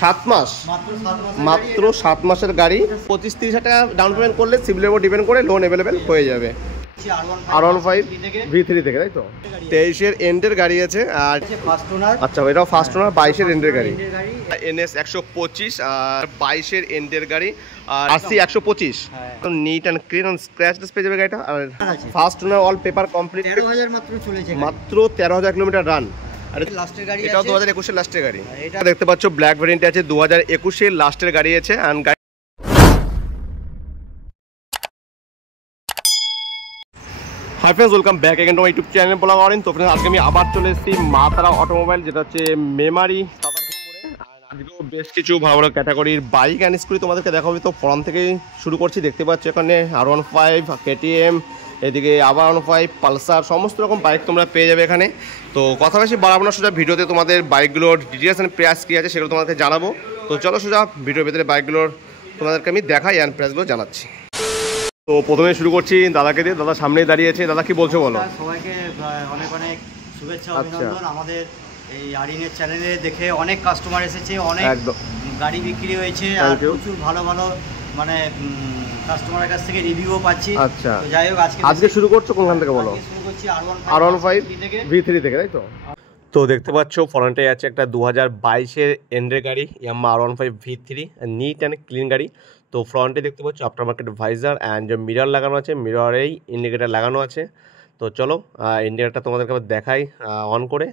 7 মাস, মাত্র 7 মাসের গাড়ি। 25-30 হাজার টাকা ডাউন পেমেন্ট করলে সিভিলের উপর ডিপেন্ড করে লোন অ্যাভেলেবেল হয়ে যাবে। R15 V3 থেকে, তাই তো? 23-এর এন্ডের গাড়ি আছে। আর আচ্ছা, এটাও ফার্স্ট ওনার, 22-এর এন্ডের গাড়ি। NS 125 আর 22-এর এন্ডের গাড়ি। আর RC 125 তো neat and clean and scratchless পেয়ে যাবে গাড়িটা। আর first owner, all paper complete. 13,000 মাত্র চলেছে, মাত্র 13,000 কিলোমিটার রান। আর লাস্টের গাড়ি, এটাও 2021-এর লাস্টের গাড়ি। এটা দেখতে পাচ্ছ ব্ল্যাক ভেরিয়েন্টে আছে, 2021-এর লাস্টের গাড়ি আছে। And hi friends, welcome back again to my YouTube channel blog Orin. তো ফ্রেন্ডস, আজকে আমি আবার চলে এসেছি মা তারা অটোমোবাইল, যেটা হচ্ছে মেমারি। আজকেও বেশ কিছু ভালো ভালো ক্যাটাগরির বাইক অ্যান্ড স্কুটি তোমাদেরকে দেখাবো। তো ফ্রন্ট থেকেই শুরু করছি। দেখতে পাচ্ছ এখানে R15, KTM, এদিকে আবার R15, পালসার, সমস্ত রকম বাইক তোমরা পেয়ে যাবে এখানে। তো কথা বেশি বাড়াবো না, সোজা ভিডিওতে তোমাদের বাইকগুলোর ডিটেলস অ্যান্ড প্রাইস কী আছে সেগুলো তোমাদেরকে জানাবো। তো চলো সোজা ভিডিওর ভেতরে বাইকগুলোর তোমাদেরকে আমি দেখাই অ্যান্ড প্রাইসগুলো জানাচ্ছি। তো প্রথমে শুরু করছি দাদাকে দিয়ে। দাদা সামনেই দাঁড়িয়েছে, দাদা কি বলছো বলো? সবাইকে অনেক অনেক শুভেচ্ছা, অভিনন্দন। আমাদের এই আরিনের চ্যানেলে দেখে অনেক কাস্টমার এসেছে, অনেক গাড়ি বিক্রি হয়েছে, আর প্রচুর ভালো ভালো মানে কাস্টমারের কাছ থেকে রিভিউও পাচ্ছি। আচ্ছা, যাই হোক, আজকে শুরু করছো কোনখান থেকে বলো? শুরু করছি R15 V3 থেকে, তাই তো? তো দেখতে পাচ্ছ ফ্রন্টে আছে একটা 2022-এর এন্ডের গাড়ি, Yamaha R15 V3, NEET and clean গাড়ি। তো ফ্রন্টে দেখতে পাচ্ছ আফটার মার্কেট ভাইজার অ্যান্ড যে মিরর লাগানো আছে, মিররেই ইন্ডিকেটার লাগানো আছে। তো চলো ইন্ডিকেটারটা তোমাদেরকে আবার দেখাই অন করে।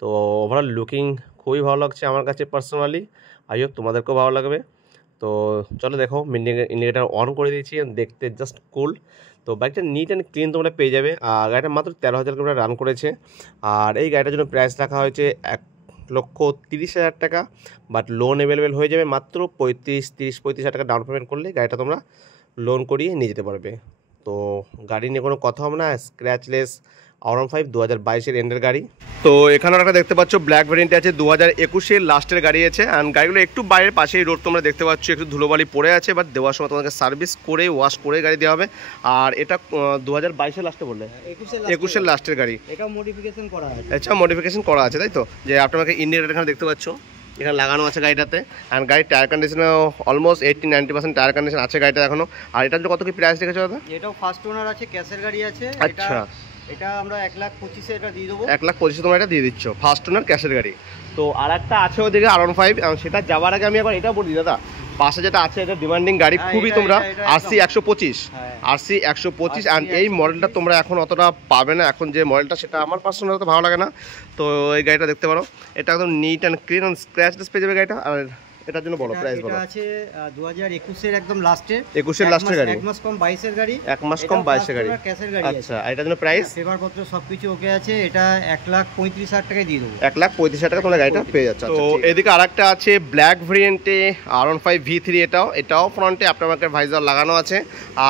তো ওভারঅল লুকিং খুবই ভালো লাগছে আমার কাছে পার্সোনালি, আই হোপ তোমাদেরকেও ভালো লাগবে। তো চলো দেখো, ইন্ডিকেটার অন করে দিয়েছি, দেখতে জাস্ট কুল। তো বাইকটা নিট অ্যান্ড ক্লিন তোমরা পেয়ে যাবে। গাড়িটা মাত্র 13,000 কিলোমিটার রান করেছে। আর এই গাড়িটার জন্য প্রাইস রাখা হয়েছে 1,30,000 টাকা, বাট লোন অ্যাভেলেবেল হয়ে যাবে মাত্র 35,000 টাকা ডাউন পেমেন্ট করলে গাড়িটা তোমরা লোন করিয়ে নিয়ে যেতে পারবে। তো গাড়ি নিয়ে কোনো কথা হবে না, স্ক্র্যাচলেস R15 2022-এর এন্ডের গাড়ি। তো এখানে একটা দেখতে পাচ্ছ ব্ল্যাক ভেরিয়েন্টে আছে, 2021-এর লাস্টের গাড়ি আছে। অ্যান্ড গাড়িগুলো একটু বাইরের পাশেই রোড তোমরা দেখতে পাচ্ছ, একটু ধুলোবালি পড়ে আছে, বাট দেওয়ার সময় তোমাদেরকে সার্ভিস করে ওয়াশ করে গাড়ি দেওয়া হবে। আর এটা 2022-এর লাস্টে বললে 21-এর লাস্টের গাড়ি। এটা মডিফিকেশন করা আছে। আচ্ছা, মডিফিকেশন করা আছে, তাই তো? যে আপনাকে ইন্ডিকেটর এখানে দেখতে পাচ্ছ, এখানে লাগানো আছে গাড়িটাতে। অ্যান্ড গাড়ির টায়ার কন্ডিশনও অলমোস্ট 80-90% টায়ার কন্ডিশন আছে গাড়িটা এখনো। আর এটার জন্য কত কি প্রাইস রেখেছো দাদা? এটাও ফার্স্ট ওনার আছে, ক্যাশের গাড়ি আছে। আচ্ছা, এটা আমরা 1,25,000 এটা দিয়ে দেবো। 1,25,000 তোমরা এটা দিয়ে দিচ্ছ, ফার্স্ট ওনার ক্যাশের গাড়ি। তো আর একটা আছে ওদিকে R15, সেটা যাওয়ার আগে আমি একবার এটা বলি দাদা, পাশে যেটা আছে এটা ডিমান্ডিং গাড়ি খুবই, তোমরা RC 125, RC 125। অ্যান্ড এই মডেলটা তোমরা এখন অতটা পাবে না, এখন যে মডেলটা সেটা আমার পার্সোনাল অত ভালো লাগে না। তো এই গাড়িটা দেখতে পারো, এটা একদম NEET and clean and scratchless পেয়ে যাবে গাড়িটা। আর এটার জন্য বলো প্রাইস বলো। এটা আছে 2021-এর একদম লাস্টে, 21-এর লাস্টের গাড়ি, 1 মাস কম 22-এর গাড়ি, 1 মাস কম 22-এর গাড়ি। ক্যাশের গাড়ি। আচ্ছা, এটার জন্য প্রাইস, পেপারপত্র সবকিছু ওকে আছে, এটা 1,35,000 টাকায় দিয়ে দেবো। 1,35,000 টাকা তোমরা গাড়িটা পেয়ে যাচ্ছ। তো এদিকে আরেকটা আছে ব্ল্যাক ভেরিয়েন্টে R15 V3, এটাও ফ্রন্টে আফটার মার্কেট ভাইজার লাগানো আছে।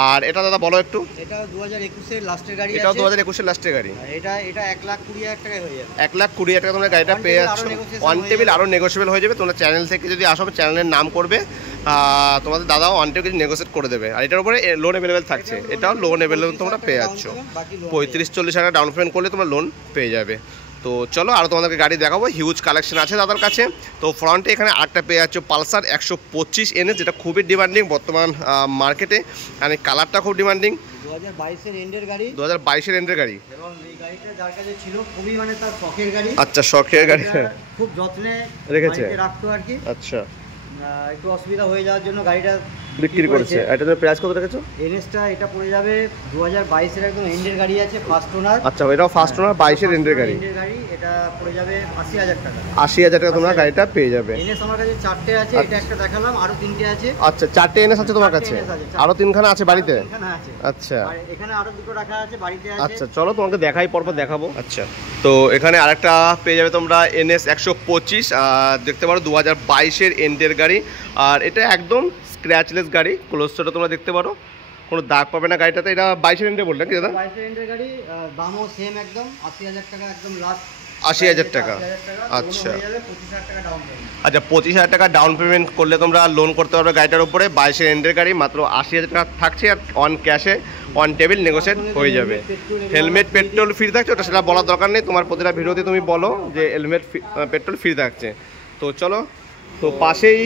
আর এটা দাদা বলো একটু। এটাও 2021-এর লাস্টের গাড়ি, এটাও 2021-এর লাস্টের গাড়ি। এটা 1,20,000 টাকায় হয়ে যাবে। 1,20,000 টাকা তোমরা গাড়িটা পেয়ে যাচ্ছ। অন টেবিল আরও নেগোসিয়েবল হয়ে যাবে। তোমরা চ্যানেল থেকে যদি আসো, চ্যানেলের নাম করবে, তোমাদের দাদাও অন টেবিল কিছু নেগোসিয়েট করে দেবে। আর এটার উপরে লোন অ্যাভেলেবেল থাকছে, এটাও লোন অ্যাভেলেবেল তোমরা পেয়ে যাচ্ছ। 35-40 টাকা ডাউন পেমেন্ট করলে তোমরা লোন পেয়ে যাবে। তো চলো আরও তোমাদেরকে গাড়ি দেখাবো, হিউজ কালেকশন আছে দাদার কাছে। তো ফ্রন্টে এখানে আরেকটা পেয়ে যাচ্ছ পালসার 125 NS, যেটা খুবই ডিমান্ডিং বর্তমান মার্কেটে। আর এই কালারটা খুব ডিমান্ডিং, 2022-এর এন্ডের গাড়ি, 2022-এর এন্ডের গাড়ি। এবং এই গাড়িটা যার কাছে ছিল খুবই মানে তার শখের গাড়ি। আচ্ছা, শখের গাড়ি, খুব যত্নে রেখেছে, রাখতো আর কি। আচ্ছা, একটু অসুবিধা হয়ে যাওয়ার জন্য গাড়িটা বিক্রি করেছে। এটার প্রাইস কত রেখেছো? এনএসটা এটা পড়ে যাবে 2022-এর একদম এন্ডের গাড়ি আছে, ফার্স্ট ওনার। আচ্ছা, এটাও ফার্স্ট ওনার 22-এর এন্ডের গাড়ি। এটা পড়ে যাবে 80,000 টাকা। 80,000 টাকা তোমরা গাড়িটা পেয়ে যাবে। এনএস আমার কাছে 4টে আছে, এটা একটা দেখালাম, আরো 3টে আছে। আচ্ছা, 4টে এনএস আছে তোমার কাছে, আরো 3খানা আছে বাড়িতে? আচ্ছা, আর এখানে আরো দুটো রাখা আছে বাড়িতে আছে। আচ্ছা, চলো তোমাকে দেখাই, পরপর দেখাবো। আচ্ছা, তো এখানে আরেকটা পেয়ে যাবে তোমরা NS 125, দেখতে পারো 2022-এর এন্ডের গাড়ি। আর এটা একদম স্ক্র্যাচলেস গাড়ি, ক্লোজটা তোমরা দেখতে পারো, কোনো দাগ পাবে না গাড়িটাতে। এটা 22-এর এন্ডে বললেন কি দাদা? 22-এর এন্ডের গাড়ি, দামও সেম একদম 80,000 টাকা একদম লাস্ট। 80,000 টাকা। আচ্ছা, 25,000 টাকা ডাউন পেমেন্ট। আচ্ছা, 25,000 টাকা ডাউন পেমেন্ট করলে তোমরা লোন করতে পারবে গাড়িটার উপরে। 22-এর এন্ডের গাড়ি, মাত্র 80,000 টাকা থাকছে। আর অন ক্যাশে অন টেবিল নেগোসিয়েট হয়ে যাবে। হেলমেট পেট্রোল ফ্রি থাকছে, ওটা সেটা বলার দরকার নেই, তোমার প্রতিটা ভিডিওতে তুমি বলো যে হেলমেট পেট্রোল ফ্রি থাকছে। তো চলো তো পাশেই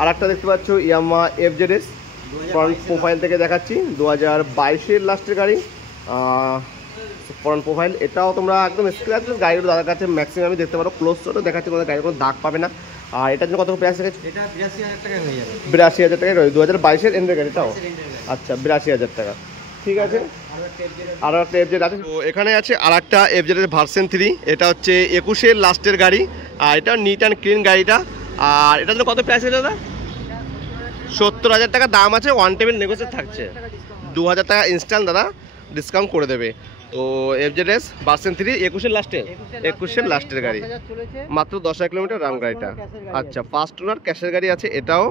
আর একটা দেখতে পাচ্ছ ইয়ামাহা FZS ফ্রন্ট প্রোফাইল থেকে দেখাচ্ছি 2022-এর লাস্টের গাড়ি ফ্রন্ট প্রোফাইল। এটাও তোমরা একদম স্ক্র্যাচলেস গাড়িগুলো দাদার কাছে ম্যাক্সিমাম আমি দেখতে পারো, ক্লোজ শটও দেখাচ্ছি, তোমাদের গাড়ির কোনো দাগ পাবে না। আর এটার জন্য কত প্রাইস রেখেছে? এটা 82,000 টাকায় হয়ে যাবে। 82,000 টাকায় রয়েছে 2022-এর এন্ডের গাড়িটাও। আচ্ছা 82,000 টাকা, ঠিক আছে। আরও একটা FZ আছে। তো এখানে আছে আর একটা FZ ভার্সন 3, এটা হচ্ছে 21-এর লাস্টের গাড়ি, আর এটা নিট অ্যান্ড ক্লিন গাড়িটা। আর এটার জন্য কত প্রাইস আছে দাদা? 70,000 টাকা দাম আছে, ওয়ান টেবিল নেগোসিয়েট থাকছে, 2,000 টাকা ইনস্ট্যান্ট দাদা ডিসকাউন্ট করে দেবে। তো FZS ভার্সন 3 21-এর লাস্টের গাড়ি, মাত্র 10,000 কিলোমিটার রান গাড়িটা। আচ্ছা ফার্স্ট ওনার ক্যাশের গাড়ি আছে এটাও।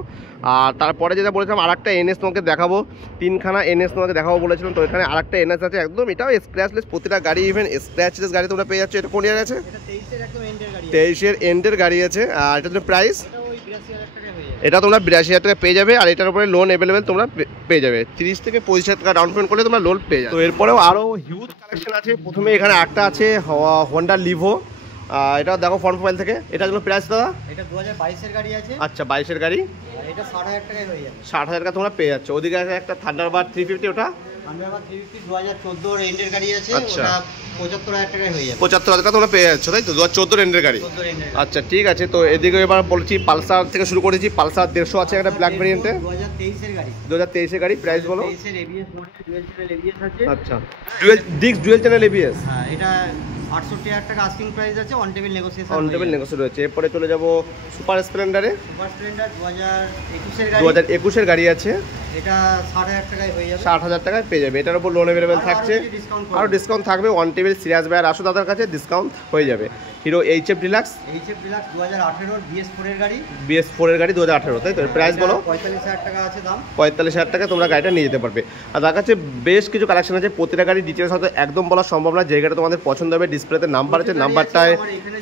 আর তারপরে যেটা বলেছিলাম আর একটা NS তোমাকে দেখাবো, 3খানা NS তোমাকে দেখাবো বলেছিলাম, তো এখানে আর একটা NS আছে একদম, এটাও স্ক্র্যাচলেস, প্রতিটা গাড়ি ইভেন স্ক্র্যাচলেস গাড়ি তোমরা পেয়ে যাচ্ছ। এটা কোন ইয়ার আছে? 23-এর এন্ডের গাড়ি আছে। আর এটার জন্য প্রাইস এটা তোমরা 82,000 টাকা পেয়ে যাবে। আর এটার উপরে লোন অ্যাভেলেবেল তোমরা পেয়ে যাবে, 30 থেকে 25,000 টাকা ডাউন পেমেন্ট করলে তোমরা লোন পেয়ে যাবে। তো এরপরেও আরও হিউজ কালেকশন আছে। প্রথমে এখানে একটা আছে হোন্ডা লিভো, এটা দেখো ফ্রন্ট প্রোফাইল থেকে। এটার জন্য প্রাইস দাদা? এটা 2022-এর গাড়ি আছে। আচ্ছা 22-এর গাড়ি, এটা 60,000 টাকায় হয়ে যাবে। 60,000 টাকা তোমরা পেয়ে যাচ্ছ। ওদিকে আছে একটা থান্ডারবার্ড 350, ওটা থান্ডারবার্ড 350 2014-এর এন্ডের গাড়ি আছে, আচ্ছা। ওটা 75,000 টাকায় হয়ে যাবে। 75,000 টাকা তোমরা পেয়ে যাচ্ছ, তাই তো? 2014 এন্ডের গাড়ি। আচ্ছা ঠিক আছে। তো এদিকে এবার বলছি পালসার থেকে শুরু করেছি। পালসার 150 আছে একটা ব্ল্যাক ভেরিয়েন্টে, 2023-এর গাড়ি। 2023-এর গাড়ি, প্রাইস বলো? 2023-এর ABS model, dual channel ABS আছে। আচ্ছা ডুয়াল চ্যানেল ABS। হ্যাঁ, এটা 68,000 টাকা আস্কিং প্রাইস আছে, on table negotiation. On table negotiation রয়েছে। এরপরে চলে যাব সুপার স্প্লেন্ডারে। সুপার স্প্লেন্ডার 2021-এর গাড়ি। 2021-এর গাড়ি আছে, এটা 60,000 টাকায় হয়ে যাবে। 60,000 টাকায় পেয়ে যাবে। এটার উপর লোন অ্যাভেলেবেল থাকছে, আরও ডিসকাউন্ট থাকবে। অন টেবিল সিরিয়াস বায়ার আসো দাদার কাছে, ডিসকাউন্ট হয়ে যাবে। হিরো HF ডিলাক্স 2018-এর BS4-এর গাড়ি। BS4-এর গাড়ি 2018, তাই তো? প্রাইস বলো? 45,000 টাকা আছে দাম। 45,000 টাকা তোমরা গাড়িটা নিয়ে যেতে পারবে। আর তার কাছে বেশ কিছু কালেকশন আছে, প্রতিটা গাড়ির ডিটেলস হয়তো একদম বলা সম্ভব না। যে গাড়িটা তোমাদের পছন্দ হবে ডিসপ্লেতে নাম্বার আছে, নাম্বারটায়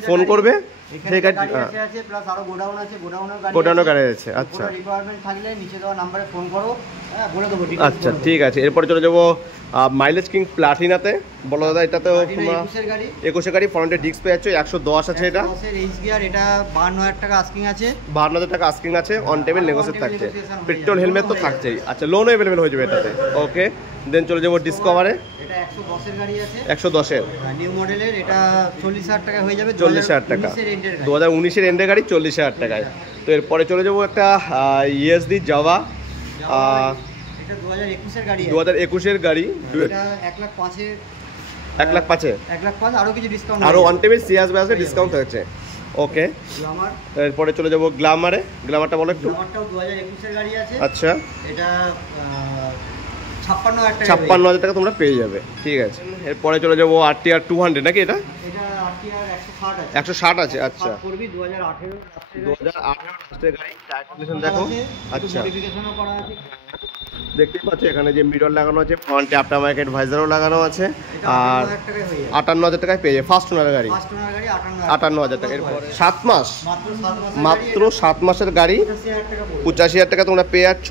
ফোন করবে। সেই গাড়ি আছে প্লাস আরো গোডাউন আছে, গোডাউনের গাড়ি আছে। আচ্ছা রিকোয়ারমেন্ট থাকলে নিচে দেওয়া নম্বরে ফোন করো, হ্যাঁ বলে দেবো। আচ্ছা ঠিক আছে। এরপরে চলে যাবো মাইলেজ কিং প্লাটিনাতে। বলো দাদা, এটাতেও তোমরা 21-এর গাড়ি, ফ্রন্টে ডিস্ক পেয়ে যাচ্ছ, 110 আছে এটা। 110-এর এইচ গিয়ার, এটা 52,000 টাকা আস্কিং আছে। 52,000 টাকা আস্কিং আছে, অন টেবিল নেগোসিয়েট থাকছে, পেট্রোল হেলমেট তো থাকছেই। আচ্ছা লোনও অ্যাভেলেবেল হয়ে যাবে এটাতে। ওকে দেন চলে যাবো ডিসকভারে। এটা 110-এর গাড়ি আছে, 110-এর নিউ মডেলের, এটা 40,000 টাকা হয়ে যাবে। 40,000 টাকা, 2019-এর এন্ডের গাড়ি 40,000 টাকায়। তো এরপরে চলে যাবো একটা ESD জাভা, এটা 2021-এর গাড়ি। 2021-এর গাড়ি, এটা 1,05,000 1,05,000 আরো কিছু ডিসকাউন্ট, আরো অন টেবিল সিএস বেসে ডিসকাউন্ট হয়েছে। ওকে গ্ল্যামার। এরপরে চলে যাবো গ্ল্যামারে। গ্ল্যামারটা বলো একটু। গ্ল্যামারটাও 2021-এর গাড়ি আছে। আচ্ছা এটা 56,000 টাকা, 56,000 টাকা তোমরা পেয়ে যাবে, ঠিক আছে। এরপরে চলে যাবো RTR 200 নাকি? এটা এটা RTR 160 আছে। 160 আছে। আচ্ছা করবি 2018 লাস্টের গাড়ি। টায়ার কন্ডিশন দেখো। আচ্ছা মডিফিকেশনও করা আছে, দেখতেই পাচ্ছ এখানে যে মিরর লাগানো আছে, ফ্রন্টে আফটার মার্কেট ভাইজারও লাগানো আছে। এটা আর 58,000 টাকায় হয়ে যাবে। 58,000 টাকায় পেয়ে যাবে ফার্স্ট ওনার গাড়ি। ফার্স্ট ওনার গাড়ি 58,000 টাকা। এরপর 7 মাস, মাত্র 7 মাসের গাড়ি, 85,000 টাকা পড়বে। 85,000 টাকা তোমরা পেয়ে যাচ্ছ।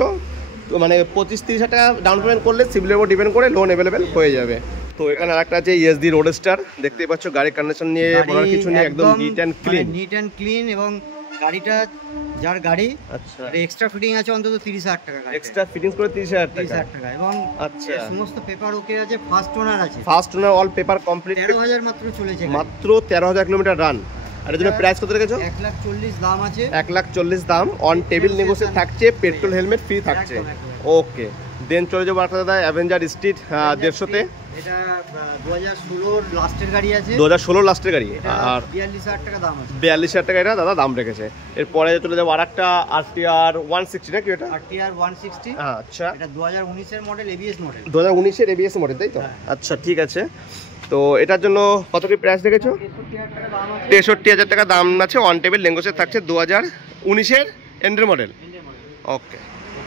তো মানে 25-30,000 টাকা ডাউন পেমেন্ট করলে সিভিলের উপর ডিপেন্ড করে লোন অ্যাভেলেবেল হয়ে যাবে। তো এখানে আরেকটা আছে ESD রোডস্টার, দেখতেই পাচ্ছ গাড়ির কন্ডিশন নিয়ে বলার কিছু নেই, একদম NEET and clean. NEET and clean, এবং গাড়িটা যার গাড়ি, আচ্ছা এক্সট্রা ফিটিং আছে অন্তত 30,000 টাকা, এক্সট্রা ফিটিংস করে 30,000 টাকা। 30,000 টাকা, এবং আচ্ছা সমস্ত পেপার ওকে আছে, ফার্স্ট ওনার আছে, first owner all paper complete. 13,000 মাত্র চলেছে, মাত্র 13,000 কিলোমিটার রান। আর এর জন্য প্রাইস কত রেখেছো? 1,40,000 দাম আছে। 1,40,000 দাম, অন টেবিল নেগোসিয়েট থাকছে, পেট্রোল হেলমেট ফ্রি থাকছে। ওকে দেন চলে যাবো একটা দাদা অ্যাভেঞ্জার স্ট্রিট 150-তে। এটা 2016-র লাস্টের গাড়ি আছে, 2016 লাস্টের গাড়ি। আর 42,000 টাকা দাম আছে। 42,000 টাকা এটা দাদা দাম রেখেছে। এরপরে চলে যাবো আরেকটা RTR 160 নাকি এটা? RTR 160, আচ্ছা এটা 2019-এর মডেল, ABS মডেল। 2019-এর ABS মডেল, তাই তো? আচ্ছা ঠিক আছে। তো এটার জন্য কত কি প্রাইস রেখেছো? 63,000 টাকা দাম আছে। 63,000 টাকা দাম আছে, অন টেবিল নেগোসিয়েট থাকছে, 2019-এর এন্ডের মডেল। ওকে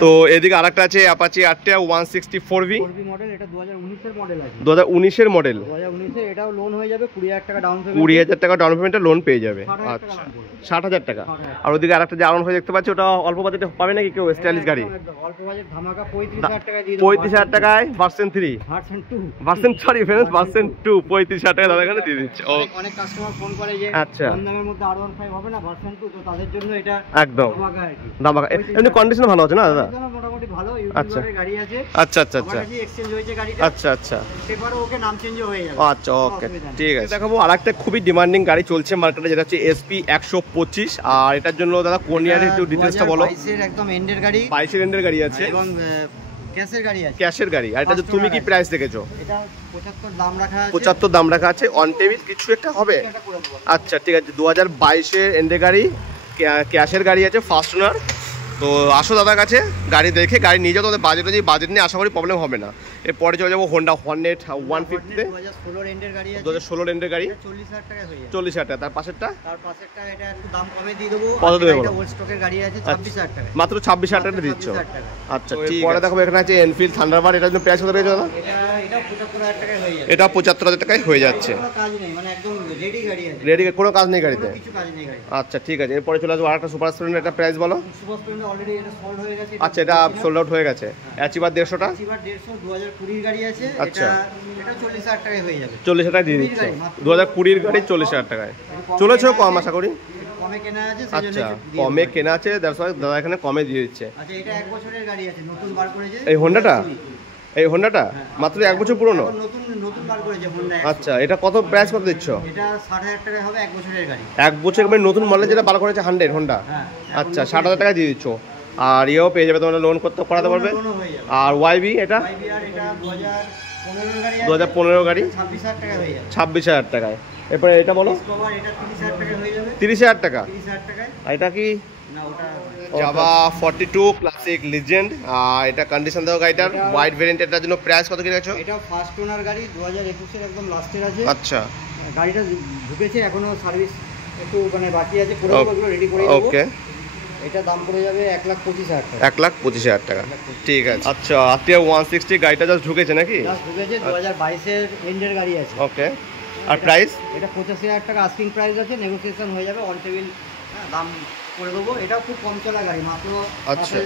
তো এদিকে আরেকটা আছে অ্যাপাচি আর্টিয়া 164V মডেল, এটা 2019 এর মডেল আছে। 2019 এর মডেল, 2019 এর, এটাও লোন হয়ে যাবে 20,000 টাকা ডাউন পেমেন্ট। 20,000 টাকা ডাউন পেমেন্টে লোন পেয়ে যাবে। আচ্ছা 60,000 টাকা। আর ওদিকে আরেকটা যে আরন হয়ে দেখতে পাচ্ছি, ওটা অল্প বাজেটে পাবে নাকি কেউ? স্টাইলিশ গাড়ি অল্প বাজেট ধামাকা 35,000 টাকা দিয়ে দেব। 35,000 টাকায় ভার্সন 3 ভার্সন 2 ভার্সন 2 35,000 টাকা দাদা এখানে দিয়ে দিচ্ছে। অনেক কাস্টমার ফোন করে যে আচ্ছা কম দামের মধ্যে R15 হবে না ভার্সন 2, তো তাদের জন্য এটা একদম ধামাকা আর কি। ধামাকা। এমনি কন্ডিশন ভালো আছে না দাদা? মোটামুটি ভালো, আচ্ছা ইউটিউবের গাড়ি আছে। আচ্ছা আচ্ছা আচ্ছা আমার কাছে এক্সচেঞ্জ হয়েছে গাড়িটা। আচ্ছা আচ্ছা পেপারও ওকে, নাম চেঞ্জও হয়ে যাবে। আচ্ছা ওকে ঠিক আছে। দেখাবো আরেকটা খুবই ডিমান্ডিং গাড়ি চলছে মার্কেটে, যেটা হচ্ছে SP 125। আর এটার জন্য দাদা কোন ইয়ারের একটু ডিটেইলসটা বলো। 22 এর একদম এন্ডের গাড়ি, 22 এর এন্ডের গাড়ি আছে এবং ক্যাশের গাড়ি আছে। ক্যাশের গাড়ি। আর এটা তুমি কি প্রাইস দেখেছো? এটা 75 দাম রাখা আছে। 75 দাম রাখা আছে। অন টেবিল কিছু একটা হবে? আচ্ছা ঠিক আছে। 2022 এর এন্ডের গাড়ি, ক্যাশের গাড়ি আছে, ফার্স্ট ওনার। তো আসো দাদার কাছে, গাড়ি দেখে গাড়ি নিয়ে যাও। তোমাদের বাজেট অনুযায়ী, বাজেট নিয়ে আশা করি প্রবলেম হবে না। এরপরে চলে যাবো হোন্ডা হর্নেট 150-তে, 2016 এন্ডের গাড়ি আছে। 2016 এন্ডের গাড়ি, 40,000 টাকায় হয়ে যাবে। 40,000 টাকা। তার পাশেরটা এটা একটু দাম কমে দিয়ে দেবো। কত দেবে বলো? এটা ওল্ড স্টকের গাড়ি আছে, 26,000 টাকা। মাত্র 26,000 টাকা দিচ্ছ? আচ্ছা ঠিক আছে। পরে দেখো এখানে আছে এনফিল্ড থান্ডারবার্ড, এটার জন্য প্রাইস কত রয়েছে দাদা? এটা 75,000 টাকায় হয়ে যাবে। এটা 75,000 টাকায় হয়ে যাচ্ছে। কোনো কাজ নেই, মানে একদম রেডি গাড়ি আছে। রেডি, কোনো কাজ নেই গাড়িতে? কিছু কাজ নেই গাড়ি। আচ্ছা ঠিক আছে। এরপরে চলে আসবো আরেকটা সুপার স্প্লেন্ডার, এটা প্রাইস বলো। সুপার স্প্লেন্ডার অলরেডি এটা সোল্ড হয়ে গেছে। আচ্ছা এটা সোল্ড আউট হয়ে গেছে। অ্যাচিভার 150টা, এবার 150 2020 গাড়ি আছে। আচ্ছা। এটা 40,000 টাকায় হয়ে যাবে। 40,000 টাকা দিয়ে দিচ্ছে। 2020 গাড়ি 40,000 টাকায় চলেছেও কম আশা করি। কমে কেনা আছে, আচ্ছা কমে কেনা আছে, দাদা এখানে কমে দিয়ে দিচ্ছে। আচ্ছা এটা 1 বছরের গাড়ি আছে, নতুন বার করেছে। এই হোন্ডাটা, এই হোন্ডাটা মাত্র 1 বছর পুরনো? নতুন বার করেছে হোন্ডা। আচ্ছা এটা কত প্রাইস কত দিচ্ছ? এটা 60,000 টাকায় হবে, 1 বছরের গাড়ি। 1 বছর মানে নতুন মডেল যেটা বার করেছে 100 হোন্ডা। আচ্ছা 60,000 টাকা দিয়ে দিচ্ছ। আর ইয়েও পেয়ে যাবে, তোমরা লোন করাতে পারবে। আর ওয়াইবি এটা 2015 গাড়ি, 26,000 টাকা হয়ে যাবে। 26,000 টাকায়। এরপরে এটা বলো। এটা 30,000 টাকা হয়ে যাবে। 30,000 টাকা? 30,000 টাকায়। আর এটা কি? না ওটা জাভা 42 ক্লাসিক লিজেন্ড। আর এটা কন্ডিশন দাও গাড়িটার, ওয়াইড ভেরিয়েন্ট। এটার জন্য প্রাইস কত কি রেখেছো? এটা ফার্স্ট ওনার গাড়ি, 2021 এর একদম লাস্টের আছে। আচ্ছা গাড়িটা ঢুকেছে, এখনো সার্ভিস একটু মানে বাকি আছে, করে দেবো, এগুলো রেডি করে দেবো। ওকে। এটা দাম পড়ে যাবে 1,25,000 টাকা। 1,25,000 টাকা ঠিক আছে। আচ্ছা আর্টিয়া 160 গাড়িটা জাস্ট ঢুকেছে নাকি? জাস্ট ঢুকেছে, 2022 এর এন্ডের গাড়ি আছে। ওকে। আর প্রাইস? এটা 85,000 টাকা আস্কিং প্রাইস আছে, নেগোসিয়েশন হয়ে যাবে, অন টেবিল দাম করে দেবো। এটাও খুব কম চলা গাড়ি, মাত্র আচ্ছা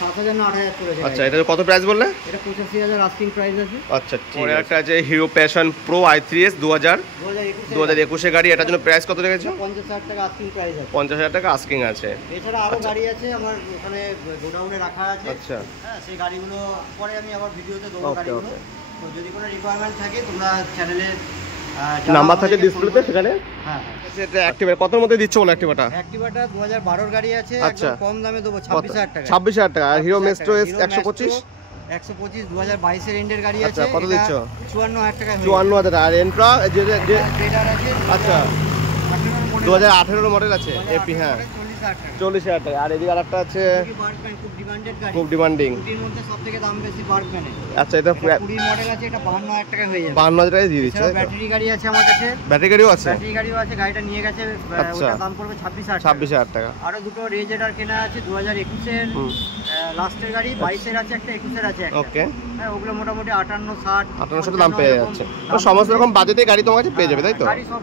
7,000 না 8,000 চলেছে। আচ্ছা এটা কত প্রাইস বললে? এটা 85,000 আস্কিং প্রাইস আছে। আচ্ছা ঠিক আছে। একটা আছে হিরো প্যাশন প্রো i3s 2021 গাড়ি, এটার জন্য প্রাইস কত রেখেছো? 50,000 টাকা আস্কিং প্রাইস আছে। 50,000 টাকা আস্কিং আছে। এছাড়া আরো গাড়ি আছে আমার ওখানে গোডাউনে রাখা আছে। আচ্ছা হ্যাঁ, সেই গাড়িগুলো পরে আমি আবার ভিডিওতে দেবো গাড়িগুলো। তো যদি কোনো রিকোয়ারমেন্ট থাকে তোমরা চ্যানেলে নাম্বার থাকে ডিসপ্লেতে, সেখানে। হ্যাঁ এটা অ্যাক্টিভা কত মধ্যে দিচ্ছ বলো? অ্যাক্টিভাটা 2012 এর গাড়ি আছে, আচ্ছা। একদম কম দামে দেবো 26,000 টাকা। 26,000 টাকা। আর হিরো মেস্ট্রো 125 2022 এর এন্ডের গাড়ি আছে। আচ্ছা কত দিচ্ছ? 54,000 টাকায়। 54,000 টাকা। আর এন্ট্রা যে ট্রেডার আছে। আচ্ছা 2018 মডেল আছে এপি। হ্যাঁ 40,000 টাকা। 40,000 টাকা। আর এদিকে আরেকটা আছে বার্কম্যান, খুব ডিমান্ডেড গাড়ি। খুব ডিমান্ডিং। এর মধ্যে সবথেকে দাম বেশি বার্কম্যানের। আচ্ছা এটা 20 মডেল আছে, এটা 52,000 টাকা হয়ে যাবে। 52,000 টাকায় দিয়ে দিচ্ছে। ব্যাটারি গাড়ি আছে আমার কাছে। ব্যাটারি গাড়িও আছে? ব্যাটারি গাড়িও আছে, গাড়িটা নিয়ে গেছে। আচ্ছা। ওটার দাম পড়বে 26,000 টাকা। 26,000 টাকা। আরো দুটো রেজেডার কেনা আছে, 2021 এর লাস্টের গাড়ি, 22 এর আছে একটা, 21 এর আছে একটা। ওকে। হ্যাঁ ওগুলো মোটামুটি 58, 60 58 দাম পেয়ে যাচ্ছে। তো সমস্ত রকম বাজেটে গাড়ি তোমার কাছে পেয়ে যাবে, তাই তো? গাড়ি সব